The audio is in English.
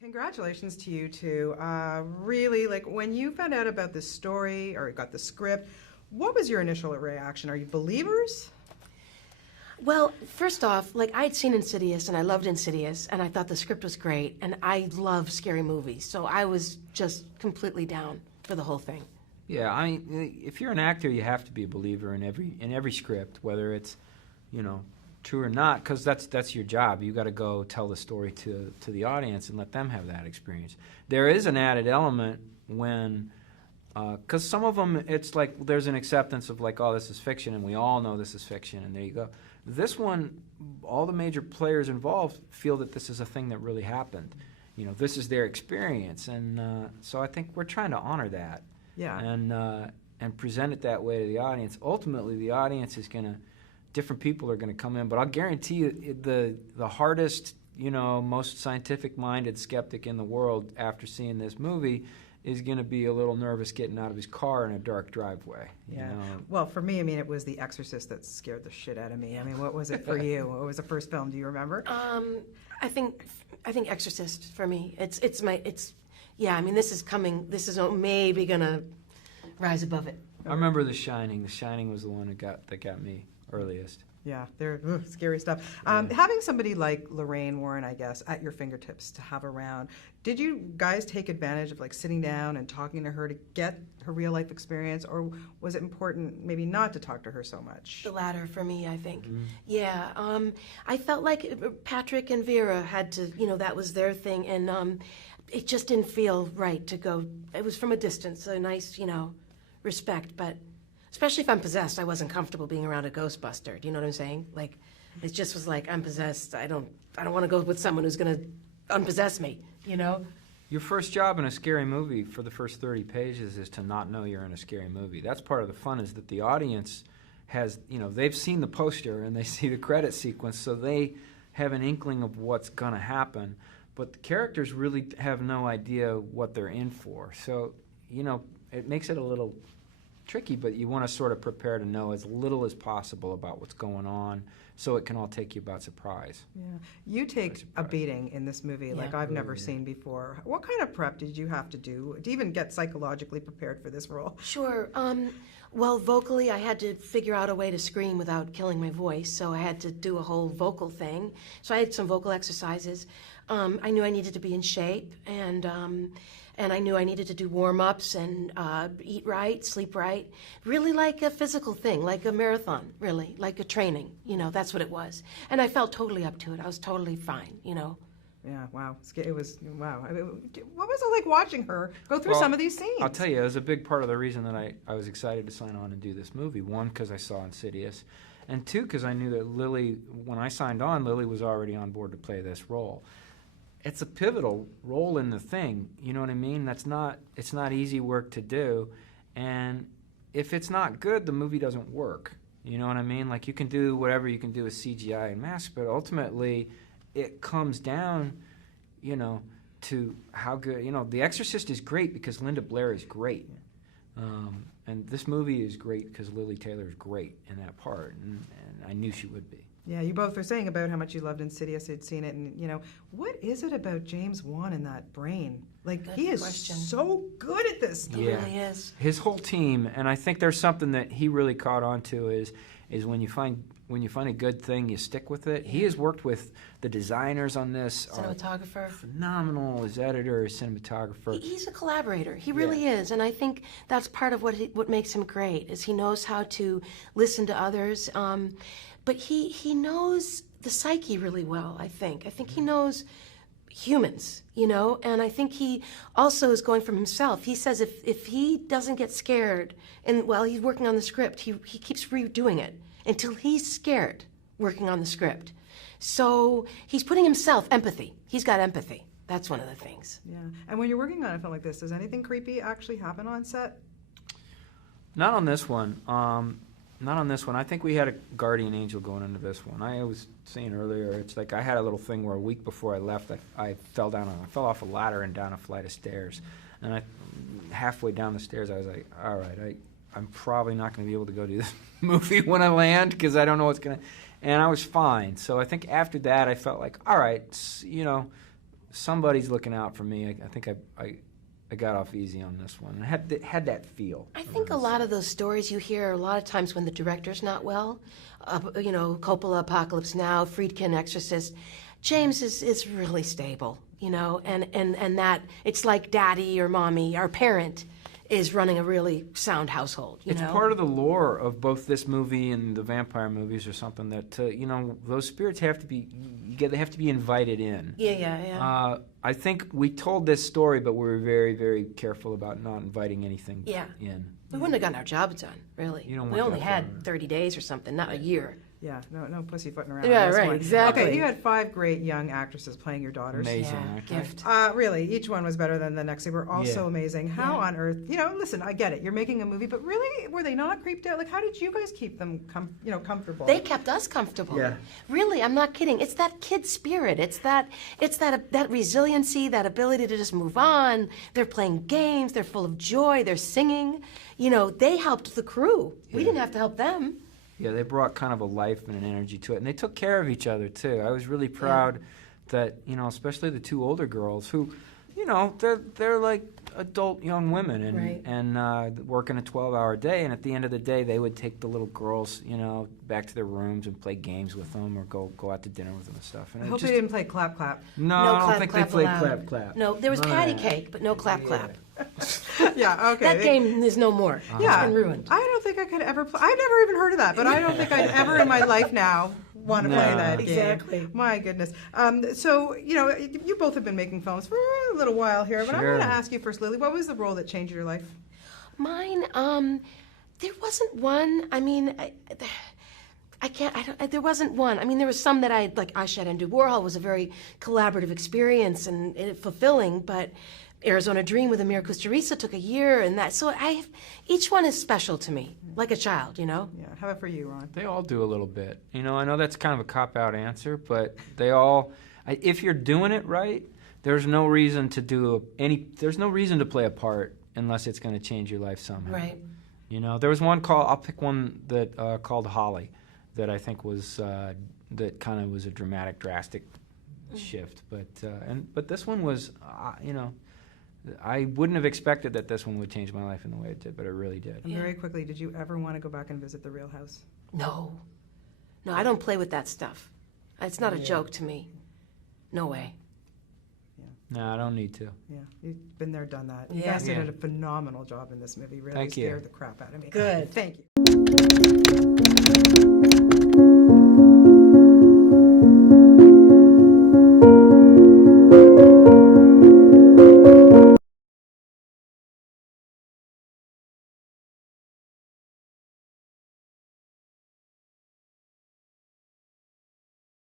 Congratulations to you two. Really, like when you found out about this story or got the script, what was your initial reaction? Are you believers? Well, first off, like I'd seen Insidious and I loved Insidious and I thought the script was great and I love scary movies, so I was just completely down for the whole thing. Yeah, I mean, if you're an actor, you have to be a believer in every script, whether it's, true or not, because that's your job. You got to go tell the story to the audience and let them have that experience. There is an added element when, because some of them, it's like there's an acceptance of like, oh, this is fiction, and we all know this is fiction, and there you go. This one, all the major players involved feel that this is a thing that really happened. This is their experience, and so I think we're trying to honor that. Yeah. And present it that way to the audience. Ultimately, the audience is going to, different people are going to come in, but I'll guarantee you the hardest, most scientific-minded skeptic in the world after seeing this movie is going to be a little nervous getting out of his car in a dark driveway. Yeah. Well, for me, I mean, it was The Exorcist that scared the shit out of me. I mean, what was it for you? What was the first film? Do you remember? I think Exorcist for me. Yeah. I mean, this is coming. This is maybe gonna rise above it. I remember The Shining. The Shining was the one that got me earliest. Yeah, they're scary stuff. Having somebody like Lorraine Warren, I guess, at your fingertips to have around, did you guys take advantage of like sitting down and talking to her to get her real life experience, or was it important maybe not to talk to her so much? The latter for me, I think. Mm-hmm. Yeah, I felt like Patrick and Vera had to, that was their thing, and it just didn't feel right to go. It was from a distance, a nice, respect, but especially if I'm possessed, I wasn't comfortable being around a Ghostbuster. Do you know what I'm saying? Like, it just was like, I'm possessed. I don't want to go with someone who's going to unpossess me, Your first job in a scary movie for the first 30 pages is to not know you're in a scary movie. That's part of the fun, is that the audience has, they've seen the poster and they see the credit sequence, so they have an inkling of what's going to happen. But the characters really have no idea what they're in for. So, it makes it a little tricky, but you want to sort of prepare to know as little as possible about what's going on so it can all take you by surprise. Yeah. You take a beating in this movie like I've never seen before. What kind of prep did you have to do to even get psychologically prepared for this role? Sure. Well, vocally, I had to figure out a way to scream without killing my voice, so I had to do a whole vocal thing. So I had some vocal exercises. I knew I needed to be in shape, and I knew I needed to do warm-ups and eat right, sleep right. Really like a physical thing, like a marathon, really, like a training. That's what it was. And I felt totally up to it. I was totally fine, Yeah, wow. It was, wow. I mean, what was it like watching her go through some of these scenes? I'll tell you, it was a big part of the reason that I was excited to sign on and do this movie. One, because I saw Insidious, and two, because I knew that Lily, when I signed on, Lily was already on board to play this role. It's a pivotal role in the thing, you know what I mean? It's not easy work to do, and if it's not good, the movie doesn't work. You know what I mean? Like, you can do whatever you can do with CGI and masks, but ultimately it comes down, to how good, The Exorcist is great because Linda Blair is great. And this movie is great because Lily Taylor is great in that part, and I knew she would be. Yeah, you both were saying about how much you loved Insidious, you'd seen it, and, what is it about James Wan and that brain? Like, he is so good at this stuff. He really is. His whole team, and I think there's something that he really caught on to is when you find a good thing, you stick with it. Yeah. He has worked with the designers on this. Cinematographer. Phenomenal. His editor, his cinematographer. He's a collaborator. He really is. And I think that's part of what makes him great, is he knows how to listen to others. But he knows the psyche really well, I think. I think he knows humans, and I think he also is going from himself. He says if he doesn't get scared, and while he's working on the script, he keeps redoing it until he's scared working on the script. So he's putting himself, empathy. He's got empathy. That's one of the things. Yeah. And when you're working on a film like this, does anything creepy actually happen on set? Not on this one. Not on this one. I think we had a guardian angel going into this one. I was saying earlier, it's like I had a little thing where a week before I left, I fell off a ladder and down a flight of stairs. And halfway down the stairs, I was like, all right, I'm probably not going to be able to go do this movie when I land because I don't know what's going to... And I was fine. So I think after that, I felt like, all right, somebody's looking out for me. I think I got off easy on this one. I had that feel. I think a lot of those stories you hear a lot of times when the director's not well, Coppola, Apocalypse Now, Friedkin, Exorcist, James is really stable, and that it's like daddy or mommy, our parent is running a really sound household. It's part of the lore of both this movie and the vampire movies, or something that those spirits have to be. They have to be invited in. Yeah. I think we told this story, but we were very, very careful about not inviting anything in. We wouldn't have gotten our job done, really. You don't we want only that had far. 30 days or something, not a year. Yeah, no pussyfooting around. Yeah, on this right, one. exactly. Okay, you had 5 great young actresses playing your daughters. Amazing. Yeah, Okay. gift. Really, each one was better than the next. They were all so amazing. How on earth? Listen, I get it. You're making a movie, but really, were they not creeped out? Like, how did you guys keep them, comfortable? They kept us comfortable. Yeah. Really, I'm not kidding. It's that kid spirit. It's that resiliency, that ability to just move on. They're playing games. They're full of joy. They're singing. They helped the crew. We didn't have to help them. Yeah, they brought kind of a life and an energy to it, and they took care of each other too. I was really proud that especially the 2 older girls who, they're like adult young women and working a 12-hour day, and at the end of the day, they would take the little girls, back to their rooms and play games with them or go out to dinner with them and stuff. And I hope they didn't play clap clap. No, I don't think they played clap clap. No, there was patty cake, but no clap clap. Yeah, okay. That game is no more. Yeah, It's been ruined. I don't think I could ever play. I've never even heard of that, but I don't think I'd ever in my life now want to play that game. Exactly. My goodness. So, you both have been making films for a little while here, but I'm going to ask you first, Lily, what was the role that changed your life? Mine, there wasn't one. I mean, there wasn't one. I mean, there was some that I shot Andy Warhol was a very collaborative experience and fulfilling, but Arizona Dream with Amir Kusturica took a year, and that. So each one is special to me, like a child, Yeah. How about for you, Ron? They all do a little bit. I know that's kind of a cop-out answer, but they all, if you're doing it right, there's no reason to there's no reason to play a part unless it's going to change your life somehow. Right. There was one I'll pick one that called Holly that I think was, that kind of was a drastic shift. But this one was, I wouldn't have expected that this one would change my life in the way it did, but it really did. And very quickly, did you ever want to go back and visit the real house? No, I don't play with that stuff. It's not a joke to me. No way. No, I don't need to. Yeah, you've been there, done that. You Yeah. guys did a phenomenal job in this movie. Really Thank you. scared the crap out of me. Good. Thank you.